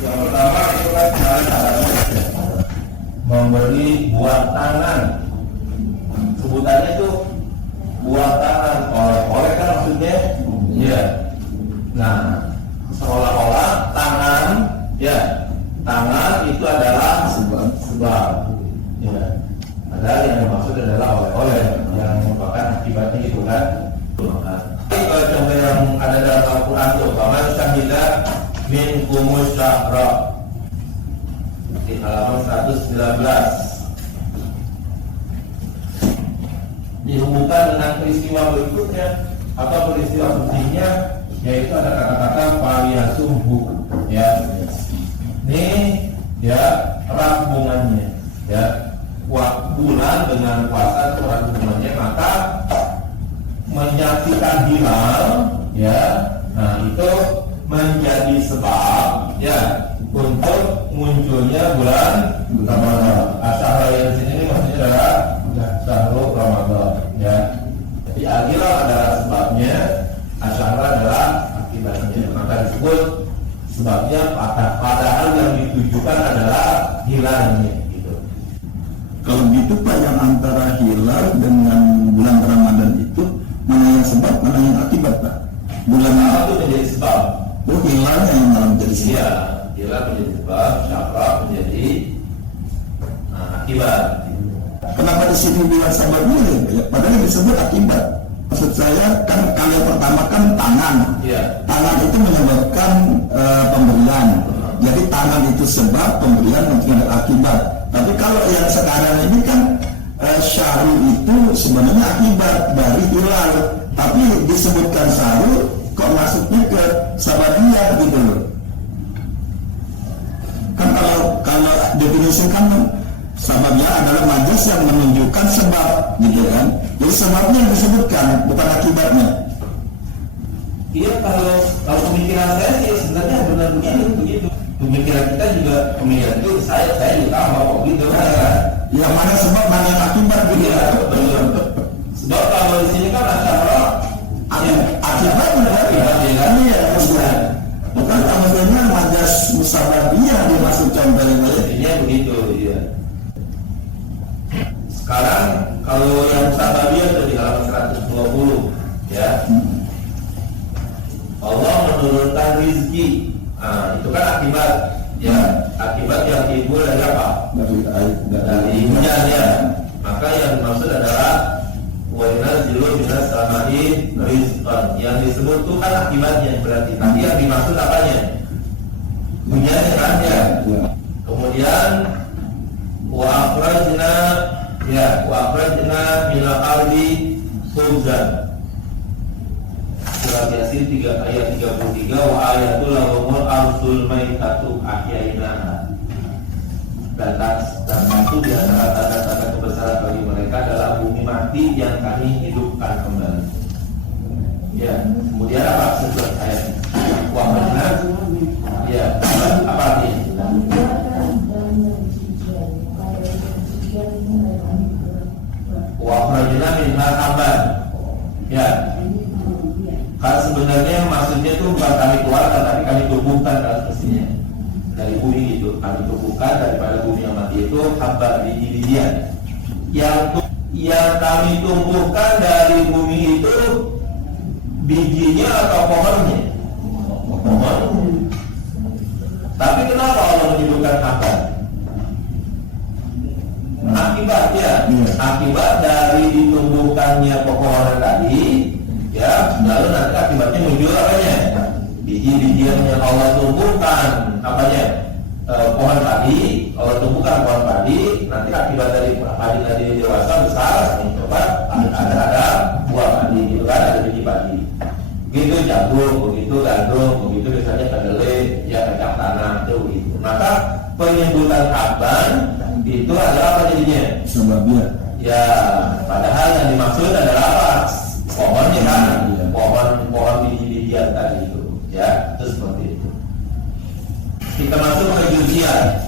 Yang pertama itu kan cara-caranya memberi buah tangan. Sebutannya itu buah tangan, oleh-oleh kan maksudnya, ya. Nah, seolah-olah tangan, ya, tangan itu adalah sebab, ya. Padahal yang dimaksud adalah oleh-oleh yang merupakan akibatnya itu kan. Kalau contoh yang ada dalam Al-Quran itu, "Faman syahida minkumus syahra" di halaman 119, dihubungkan dengan peristiwa berikutnya atau peristiwa pentingnya, yaitu ada kata-kata faliyasumhu, ya. Ini ya erat hubungannya, ya. Bulan dengan puasa itu erat hubungannya, maka menyaksikan hilal, ya. Nah, itu menjadi sebab, ya, untuk munculnya bulan Ramadan. Asyara yang di sini maksudnya adalah syahrul Ramadan, ya. Jadi al-hilal adalah sebabnya, asyara adalah akibatnya. Maka disebut sebabnya, padahal yang ditujukan adalah hilalnya, gitu. Kalau gitu Pak, yang antara hilal dengan bulan Ramadan itu mana yang sebab, mana yang akibat Pak? Bulan itu menjadi sebab. Oh, hilalnya yang malah menjadi sebab. Iya, hilal menjadi sebab, syahra menjadi akibat. Kenapa di sini bilang sebabnya ya? Padahal yang disebut akibat. Maksud saya kan kalau yang pertama kan tangan. Iya. Tangan itu menyebabkan pemberian. Jadi tangan itu sebab, pemberian mungkin ada akibat. Tapi kalau yang sekarang ini kan syahrul itu sebenarnya akibat dari hilal. Tapi disebutkan syahrul, kok masuknya ke sababiyah gitu loh. Kan kalau definisi kan sababnya adalah majas yang menunjukkan sebab, gitu kan. Jadi sebabnya yang disebutkan, bukan akibatnya. Iya, kalau pemikiran saya sih sebenarnya benar begitu. Pemikiran kita juga, pemikiran itu saya juga tahu gitu kan. Yang mana sebab, mana yang akibat gitu ya. Betul. Sebab kalau di sini kan asyara akibat benar ya. Iya, maksudnya. Bukan maksudnya majas musababiyah dimaksud contohnya. Intinya begitu, iya. Sekarang kalau yang musababiyah itu di halaman 120, ya. Allah menurunkan rizki. Nah, itu kan akibat, ya. Akibat yang timbul dari apa? Dari hujan, ya. Maka yang dimaksud adalah wa yunazzilu minas samai rizqan. Yang disebut itu kan akibatnya, berarti tadi yang dimaksud apanya? Hujannya kan, ya. Kemudian wa akhrajna minal ardi khubzan. Surat Yasin 3 ayat 33, wa ayatul lahumul ardul maitatu ahyainaha. Dan itu di antara tanda-tanda kebesaran bagi mereka adalah bumi mati yang kami hidupkan kembali. Ya, kemudian apa sesuai ayat? Wa benar. Ya, apa artinya? Wa akhrajna minha habban. Ya. Kan sebenarnya maksudnya itu bukan kami keluarkan, tapi kami tumbuhkan kan mestinya dari bumi itu. Kami tumbuhkan daripada bumi yang mati itu habban, biji-bijian. Yang kami tumbuhkan dari bumi itu bijinya atau pohonnya? Pohon. Tapi kenapa Allah menyebutkan habban? Akibatnya, akibat dari ditumbuhkannya pepohonan tadi, ya, lalu nanti akibatnya muncul apanya? Biji-bijian yang Allah tumbuhkan, apanya? Pohon padi. Allah tumbuhkan pohon padi, nanti akibat dari padi tadi dewasa besar, coba ada buah padi, gitu kan, ada biji padi. Begitu jagung, begitu gandum, begitu biasanya kedelai, ya kacang tanah itu gitu. Maka penyebutan habban itu adalah apa jadinya? Sebabnya. Ya, padahal yang dimaksud adalah apa? Pohonnya kan, pohon biji-bijian tadi itu, ya, itu seperti itu. Kita masuk ke juzian.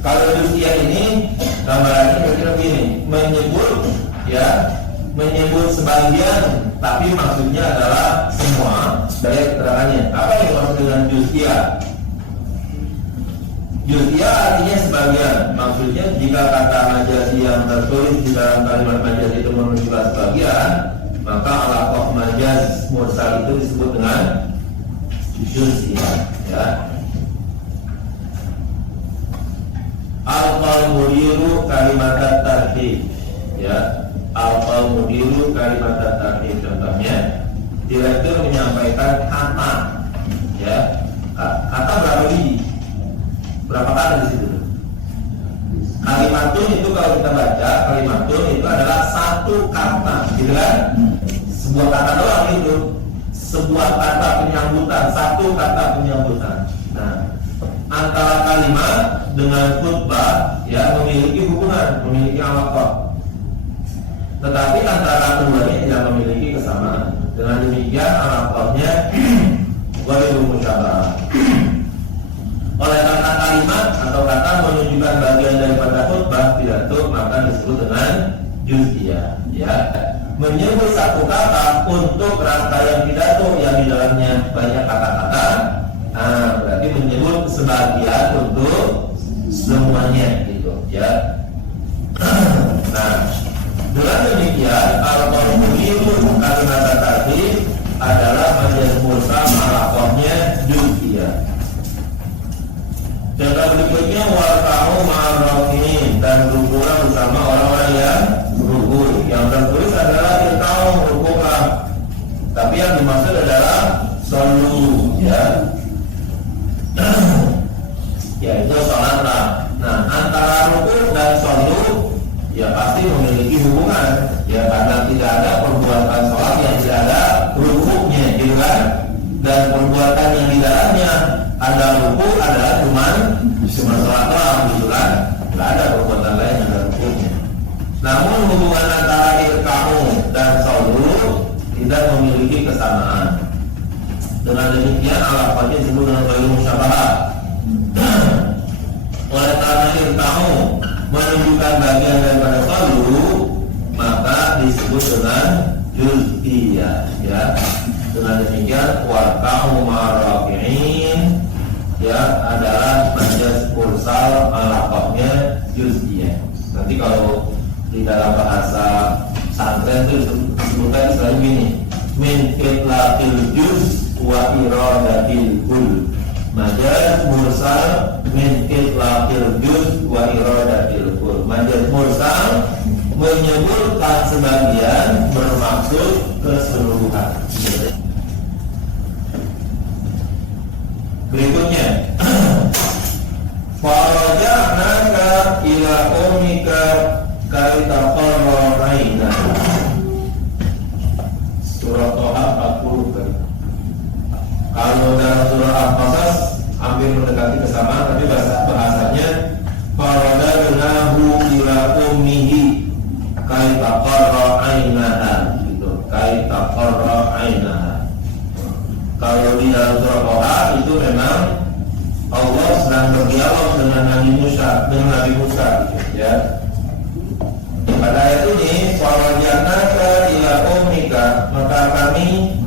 Kalau juzian ini gambarannya kira-kira begini, menyebut sebagian, tapi maksudnya adalah semua. Dari keterangannya, apa yang dimaksud dengan juz'iyah. Juz'iyah artinya sebagian. Maksudnya jika kata majazi yang tertulis di dalam kalimat majaz itu menunjukkan sebagian, maka alaqah majaz mursal itu disebut dengan juz'iyah. Ya. Al-mudiru kalimat tarhib. Ya. Al-mudiru kalimat tarhib. Contohnya, direktur menyampaikan kata. Ya. Kata berapa biji? Berapa kata di situ? Kalimatun itu kalau kita baca, kalimatun itu adalah satu kata, gitu kan? Sebuah kata doang itu, sebuah kata penyambutan, satu kata penyambutan. Nah, antara kalimat dengan khutbah ya memiliki hubungan, memiliki alaqah. Tetapi antara keduanya tidak memiliki kesamaan. Dengan demikian alaqahnya ghairu musyabah. Oleh karena kalimat atau kata menunjukkan bagian daripada khutbah pidato, maka disebut dengan juz'iyah. Ya, menyebut satu kata untuk rangkaian pidato yang di dalamnya banyak kata-kata, berarti menyebut sebagian untuk semuanya, gitu. Ya. Nah, dengan demikian al-mudiru kalimat tarhib adalah majaz mursal alaqahnya juz'iyah. Contoh berikutnya warkamu ma'arrafin, dan rukulah bersama orang-orang yang ruku. Yang tertulis adalah irkau rukulah, tapi yang dimaksud adalah solu, ya. Yaitu sholatlah. Nah, antara ruku dan solu ya pasti memiliki hubungan, ya, karena tidak ada perbuatan sholat yang tidak ada rukuknya, gitu kan? Dan perbuatan yang di dalamnya ada ruku adalah cuma sholat doang, gitu kan? Tidak ada perbuatan lain yang ada rukuknya. Namun hubungan antara irkamu dan solu tidak memiliki kesamaan. Dengan demikian alaqahnya disebut dengan ghairu musyabah. Oleh karena irkamu menunjukkan bagian daripada solu, maka disebut dengan juz'iyah. Ya. Dengan demikian warkamu ma'arrafi'in ya adalah majaz mursal alaqahnya juz'iyah. Nanti kalau di dalam bahasa santren itu disebutkan selain gini, min itlaqil juz wa iradatil kull. Majaz mursal min itlaqil juz wa iradatil kull. Majaz mursal menyebutkan sebagian bermaksud keseluruhan. Berikutnya, faraja'naka ila ummika kay taqarra 'ainaha. Surah Toha 40. Kalau dalam surah Al-Qasas hampir mendekati kesamaan, tapi bahasanya faraja'nahu ila ummihi kay taqarra 'ainaha, gitu. Kay taqarra 'ainaha. Kalau di dalam surah Toha itu memang Allah sedang berdialog dengan Nabi Musa, gitu, ya. Pada ayat ini, faraja'naka ila ummika, maka kami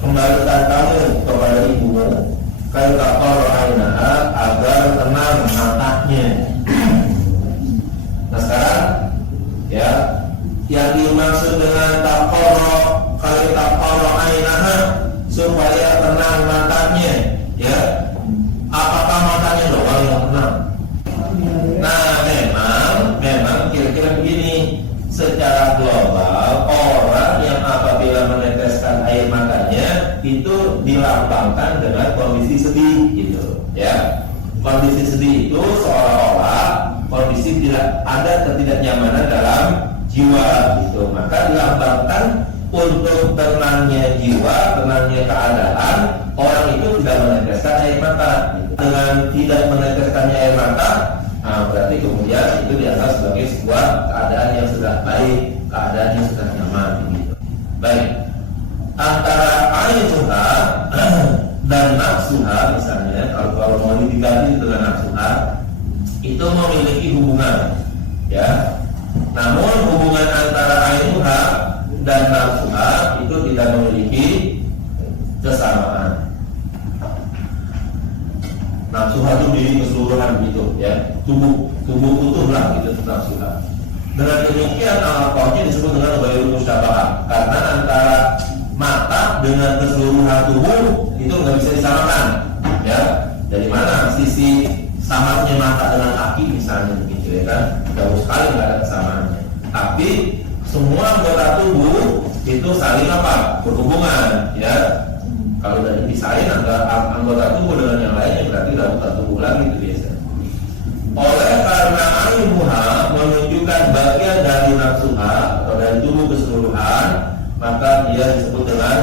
kembalikan kamu kepada ibumu, kay taqarra 'ainaha, agar tenang matanya. Nah sekarang, ya, yang dimaksud dengan taqarra, kay taqarra 'ainaha, supaya tenang matanya, ya. Apakah matanya doang yang tenang? Nah, memang kira-kira begini. Secara global, orang yang apabila meneteskan air matanya itu dilambangkan dengan kondisi sedih, gitu, ya. Kondisi sedih itu seolah-olah kondisi tidak ada ketidaknyamanan dalam jiwa, gitu. Maka dilambangkan untuk tenangnya jiwa, tenangnya keadaan, orang itu tidak meneteskan air mata. Dengan tidak meneteskannya air mata, berarti kemudian itu dianggap sebagai sebuah keadaan yang sudah baik, keadaan yang sudah nyaman, gitu. Baik, antara ainuha dan nafsuha, misalnya, kalau mau diganti dengan nafsuha, itu memiliki hubungan, ya. Namun hubungan antara ainuha dan nafsuha itu tidak memiliki kesamaan. nafsuha itu diri keseluruhan gitu ya, tubuh utuh lah gitu nafsuha. Dengan demikian alaqahnya disebut dengan ghairul musyabahah, karena antara mata dengan keseluruhan tubuh itu nggak bisa disamakan ya. Dari mana sisi samarnya mata dengan kaki misalnya begitu ya kan, jauh sekali nggak ada kesamaannya. Tapi semua anggota tubuh itu saling apa? Berhubungan ya. Kalau dari dipisahin antara anggota tubuh dengan yang lainnya berarti anggota tubuh lagi itu biasa. Oleh karena ainuha menunjukkan bagian dari nafsuha atau dari tubuh keseluruhan, maka dia disebut dengan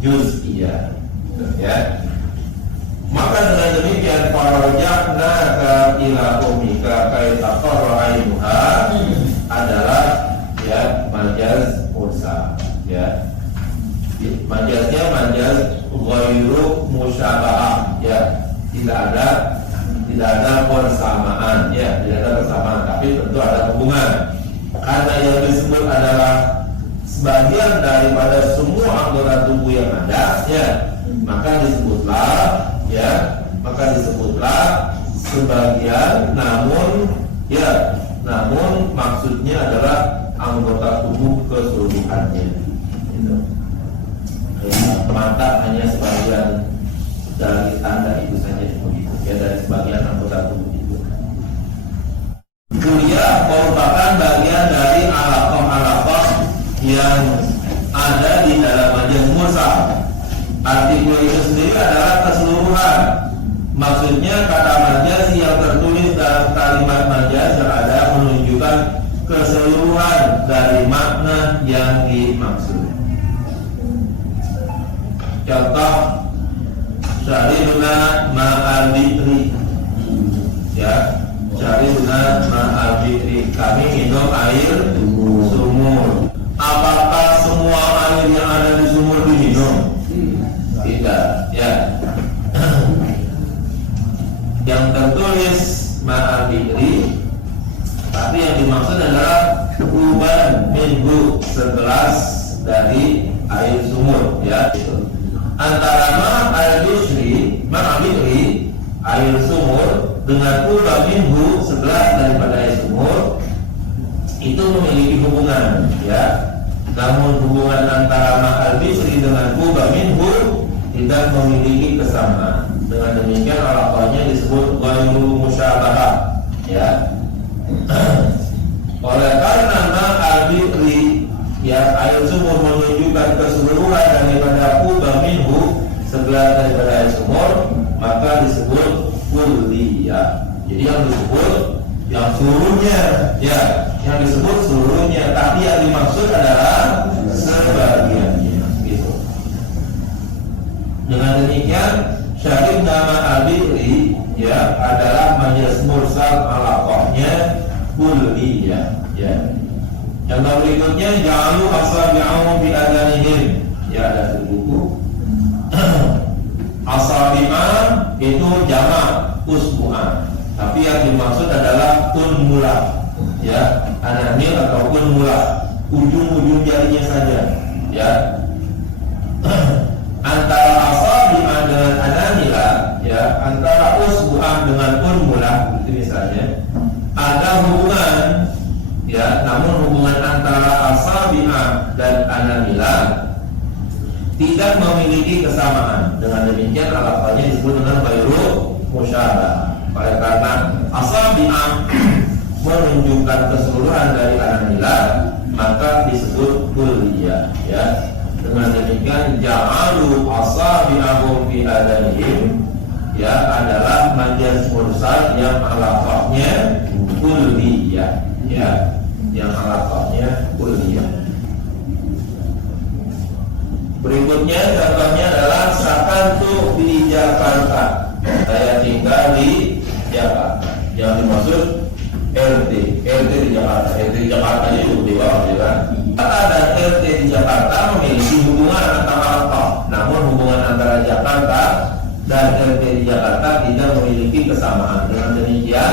juz'iyah ya. Maka dengan demikian farajahna ka ila umika kaitaqarra ainuha adalah ya majaz mursal ya. Majaznya majaz ghairu musyabahah ya. Tidak ada persamaan ya, tidak ada persamaan, tapi tentu ada hubungan. Karena yang disebut adalah sebagian daripada semua anggota tubuh yang ada ya, maka disebutlah sebagian, namun maksudnya adalah anggota tubuh keseluruhannya gitu. Ya, mata hanya sebagian dari tanda itu saja begitu ya, dari sebagian anggota tubuh itu. Kuliah merupakan bagian dari alaqah yang ada di dalam majaz mursal. Arti kuliah itu sendiri adalah keseluruhan. Maksudnya kata majaz yang tertulis dalam kalimat majaz yang ada menunjukkan keseluruhan dari makna yang dimaksud. Contoh syaribna ma'al bikri ya, syaribna ma'al bikri, kami minum air sumur. Apakah semua air yang ada di sumur diminum? Tidak ya. Yang tertulis ma'al bikri, tapi yang dimaksud adalah kuban minggu segelas dari air sumur ya gitu. Antara ma'al bikri air sumur dengan kuba minhu segelas daripada air sumur itu memiliki hubungan ya. Namun hubungan antara ma'al bikri dengan kuba minhu tidak memiliki kesamaan. Dengan demikian alaqahnya disebut ghairu musyabahah ya. Oleh karena ma'al bikri ya, air sumur menunjukkan keseluruhan daripada kuba minhu segelas daripada air sumur, maka disebut kulliyah. Jadi yang disebut yang seluruhnya ya, yang disebut seluruhnya, tapi yang dimaksud adalah sebagiannya gitu. Dengan demikian syarib nama al-bikri ya adalah majaz mursal alaqahnya kulliyah ya. Yang berikutnya ja'alu asabi'ahum bi adanihim ya, ada di buku. Asabi'ah itu jamak usbu'an, tapi yang dimaksud adalah unmula ya, anamil ataupun mula, ujung-ujung jarinya saja ya. Antara asabi'ah dengan anamila ya, antara usbu'an dengan unmula itu misalnya ada hubungan ya, namun hubungan antara asabi'ah dan anamila tidak memiliki kesamaan. Dengan demikian alaqahnya disebut dengan ghairu musyabah. Oleh karena asabi'ah menunjukkan keseluruhan dari anamila, maka disebut kulliyah ya. Dengan demikian ja'alu asabi'ahum fi adanihim ya adalah majaz mursal yang alaqahnya kulliyah ya, yang alaqahnya kulliyah. Berikutnya contohnya adalah sakantu di Jakarta, saya tinggal di Jakarta. Yang dimaksud RT di Jakarta. RT di Jakarta itu di bawah ya kan. Jakarta dan RT di Jakarta memiliki hubungan antara alaqah, namun hubungan antara Jakarta dan RT di Jakarta tidak memiliki kesamaan. Dengan demikian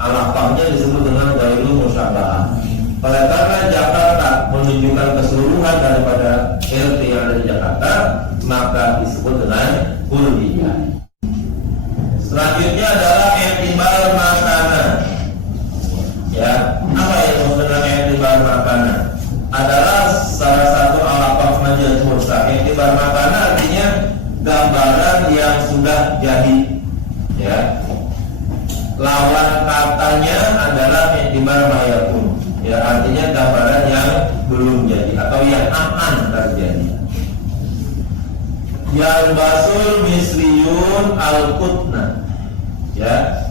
alaqahnya disebut dengan ghairu musyabahah. Oleh karena Jakarta menunjukkan keseluruhan daripada RT yang ada di Jakarta, maka disebut dengan kulliyah. Selanjutnya adalah i'tibar makanan. Ya, apa yang maksud dengan i'tibar makanan? Adalah salah satu alaqah majaz mursal. I'tibar makanan artinya gambaran yang sudah jadi. Ya. Lawan katanya adalah i'tibar mayakun. Ya, artinya gambaran yang belum jadi atau yang akan terjadi. Yalbasul misriyun al-qutna. Ya,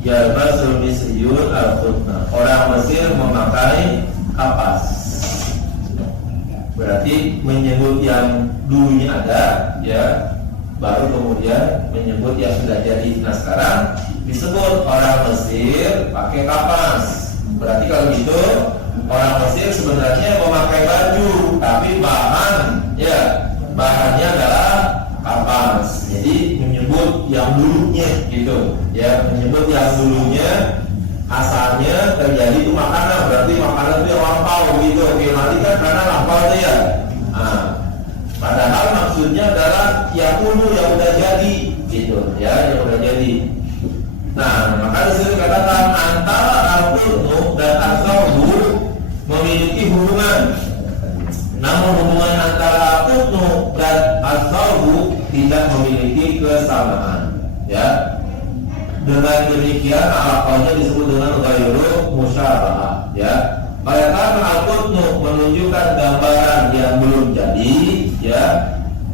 yalbasul misriyun al-qutna. Orang Mesir memakai kapas. Berarti menyebut yang dulunya ada, ya, baru kemudian menyebut yang sudah jadi. Nah, sekarang disebut orang Mesir pakai kapas. Berarti kalau gitu orang Mesir sebenarnya memakai baju, tapi bahannya adalah kapas. Jadi menyebut yang dulunya gitu, ya, menyebut yang dulunya asalnya terjadi itu makanan. Berarti makanan itu yang lampau gitu. Oke, nanti kan karena lampau aja ya. Nah, padahal maksudnya adalah yang dulu yang udah jadi gitu, ya, yang udah jadi. Nah, maka disini katakan antara al-qutnu dan al-zawbu memiliki hubungan. Namun hubungan antara al-qutnu dan al-zawbu tidak memiliki kesamaan. Ya. Dengan demikian alaqahnya disebut dengan ghairu musyabahah. Ya. Karena al-qutnu menunjukkan gambaran yang belum jadi, ya,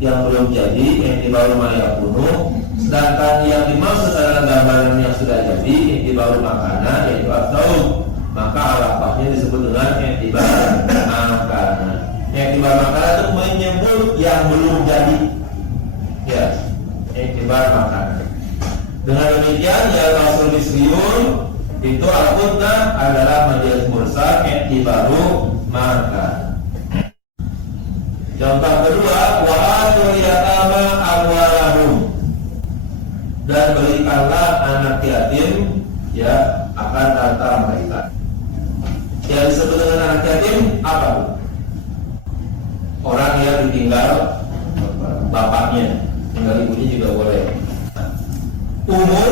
yang belum jadi, yang baru mayakunu. Sedangkan yang dimaksud adalah gambaran yang sudah jadi, i'tibar makanan, yaitu al-zawb. Maka alaqahnya disebut dengan i'tibar makanan. I'tibar makanan itu menyebut yang belum jadi. Ya, i'tibar makanan. Dengan demikian, ya rasul misriyun itu al-qutna adalah majaz mursal i'tibaru makanan. Contoh kedua, wa atul yatama amwalahum. Dan berikanlah anak yatim, ya, akan harta mereka. Yang disebut dengan anak yatim apa? Orang yang ditinggal bapaknya, tinggal ibunya juga boleh. Umur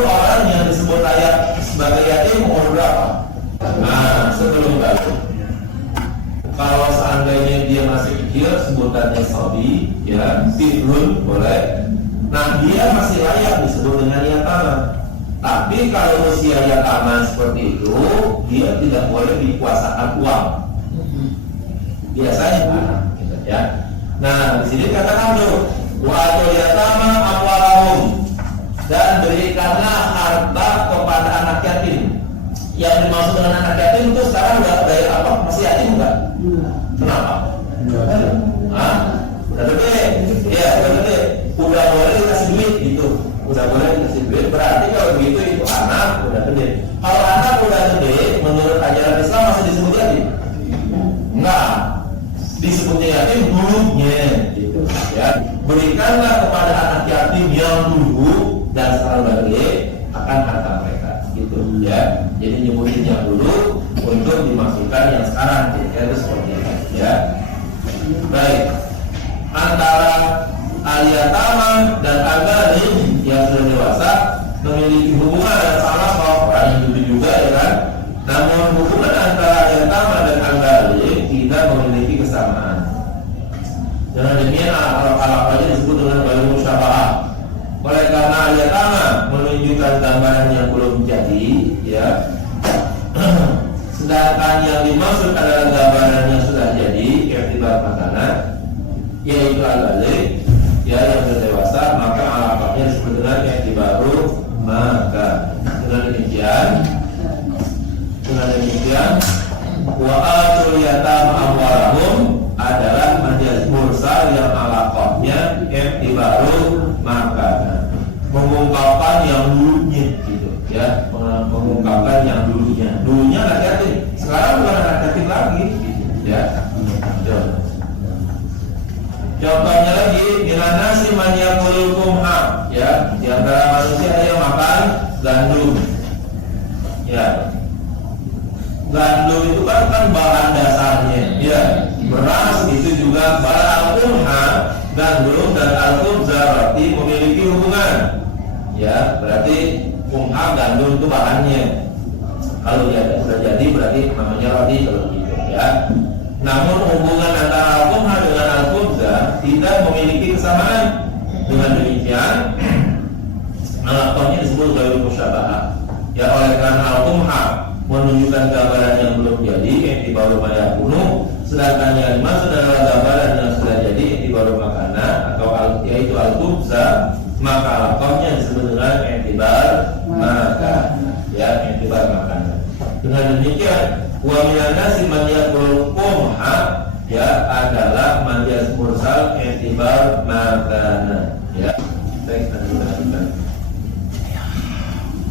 orang yang disebut ayat sebagai yatim umur berapa? Nah, sebelum balik. Kalau seandainya dia masih kecil, sebutannya sabi, ya, tiflun boleh. Nah, dia masih layak disebut dengan yatama. Tapi kalau usia yatama seperti itu, dia tidak boleh dikuasakan uang. Biasanya anak, gitu, ya. Nah, di sini katakan dulu, wa atul yatama amwalahum, dan berikanlah harta kepada anak yatim. Yang dimaksud dengan anak yatim itu sekarang udah dari apa? Masih yatim enggak? Kenapa? Hah? Udah gede? Iya, udah gede. Udah boleh dikasih duit gitu. Udah boleh dikasih duit. Berarti kalau begitu itu anak udah gede. Kalau anak udah gede, menurut ajaran Islam masih disebut yatim? Enggak. Disebutnya yatim dulunya gitu, ya. Berikanlah kepada anak yatim yang dulu dan sekarang udah gede akan harta mereka gitu, ya. Jadi nyebutin yang dulu untuk dimasukkan yang sekarang, jadi seperti itu, ya. Baik. Antara al-yatama dan al-gharim yang sudah dewasa memiliki hubungan yang sama orang yang dulu juga, ya kan. Namun hubungan antara al-yatama dan al-gharim tidak memiliki kesamaan. Dengan demikian alaqahnya disebut dengan ghairu musyabahah. Oleh karena al-yatama menunjukkan gambaran yang belum jadi, ya. Sedangkan yang dimaksud adalah gambaran yang sudah jadi, i'tibar makanan, yaitu al-gharim, ya, yang sudah dewasa, maka alaqahnya disebut dengan i'tibaru maka. Dengan demikian wa atul yatama amwalahum adalah majaz mursal yang alaqahnya i'tibaru maka, mengungkapkan yang dulunya gitu, ya, mengungkapkan yang dulunya anak yatim, sekarang bukan anak yatim lagi gitu, ya. Contohnya lagi, minan nasi man yaqulu kumha, ya, di antara manusia yang makan gandum. Ya. Gandum itu kan bahan dasarnya, ya. Beras itu juga bahan kumha, gandum dan al-khubza roti berarti memiliki hubungan. Ya, berarti kumha gandum itu bahannya. Kalau dia sudah jadi berarti namanya roti kalau gitu ya. Namun hubungan antara al-kumha dengan al-khubza tidak memiliki kesamaan. Dengan demikian al-kumha disebut ghairu musyabahah. Ya, oleh karena al-kumha menunjukkan gambaran yang belum jadi, yang baru maya kuno, sedangkan yang dimaksud adalah gambaran yang sudah jadi, yang baru makanan atau yaitu al-khubza, maka al-kumha disebut dengan i'tibar makanan. Ya, i'tibar makanan. Dengan demikian wa minan nasi man yaqul qumha, ya, adalah majaz mursal i'tibar makanan. Ya, baik.